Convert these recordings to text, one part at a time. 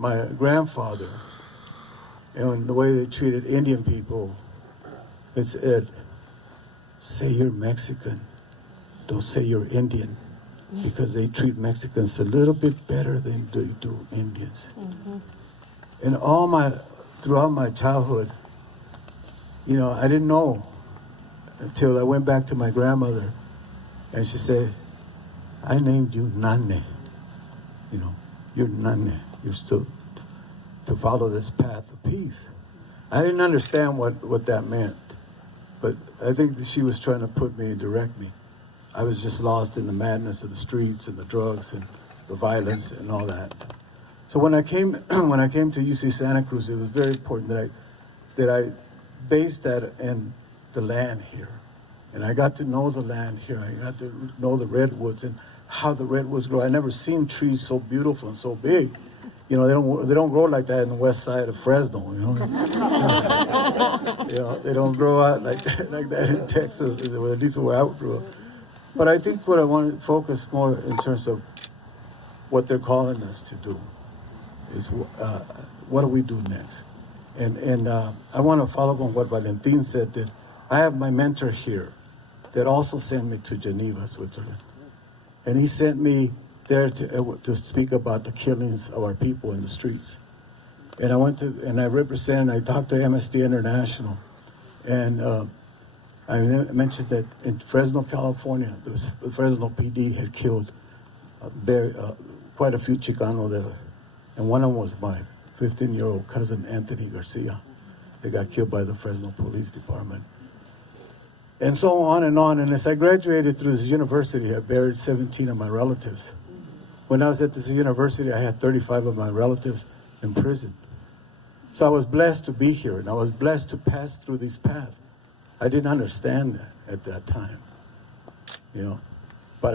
my grandfather and the way they treated Indian people, it said, say you're Mexican, don't say you're Indian, because they treat Mexicans a little bit better than they do Indians. And throughout my childhood, you know, I didn't know until I went back to my grandmother and she said, I named you Nane. You know, you're Nane. You're still to follow this path of peace. I didn't understand what that meant, but I think that she was trying to put me and direct me. I was just lost in the madness of the streets and the drugs and the violence and all that. So when I came to UC Santa Cruz, it was very important that I based that in the land here. And I got to know the land here. I got to know the redwoods and how the redwoods grow. I never seen trees so beautiful and so big. You know, they don't grow like that in the west side of Fresno. You know, you know, they don't grow out like that in Texas, at least where I grew up. But I think what I want to focus more in terms of what they're calling us to do is what do we do next? And I want to follow up on what Valentin said, that I have my mentor here that also sent me to Geneva, Switzerland. And he sent me there to speak about the killings of our people in the streets. And I went and I talked to Amnesty International. And I mentioned that in Fresno, California, the Fresno PD had killed quite a few Chicanos there. And one of them was my 15-year-old cousin, Anthony Garcia. They got killed by the Fresno Police Department. And so on and on. And as I graduated through this university, I buried 17 of my relatives. When I was at this university, I had 35 of my relatives in prison. So I was blessed to be here, and I was blessed to pass through this path. I didn't understand that at that time, you know. But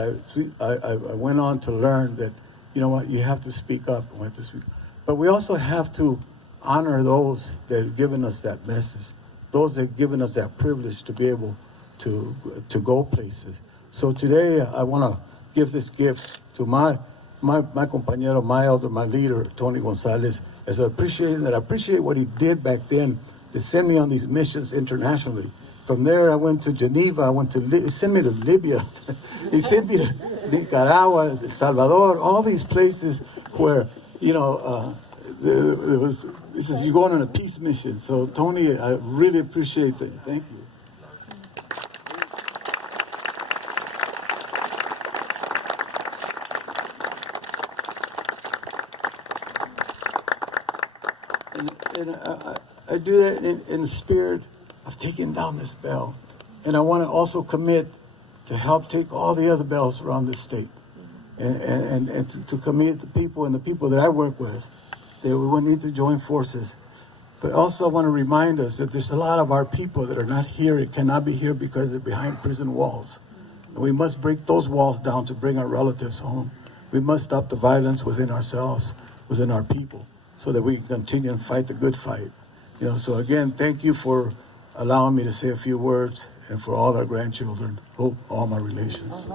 I went on to learn that, you know what, you have to speak up. But we also have to honor those that have given us that message, those that have given us that privilege to be able to go places. So today I want to give this gift to my compañero, my elder, my leader, Tony Gonzalez, as I appreciate what he did back then to send me on these missions internationally. From there, I went to Geneva. He sent me to Libya. He sent me to Nicaragua, El Salvador, all these places where, you know, he says, you're going on a peace mission. So, Tony, I really appreciate that. Thank you. And I do that in the spirit of taking down this bell. And I want to also commit to help take all the other bells around this state and to commit the people and the people that I work with. They will need to join forces. But also I want to remind us that there's a lot of our people that are not here. It cannot be here because they're behind prison walls. And we must break those walls down to bring our relatives home. We must stop the violence within ourselves, within our people, so that we can continue and fight the good fight. You know, so again, thank you for allowing me to say a few words, and for all our grandchildren, hope all my relations.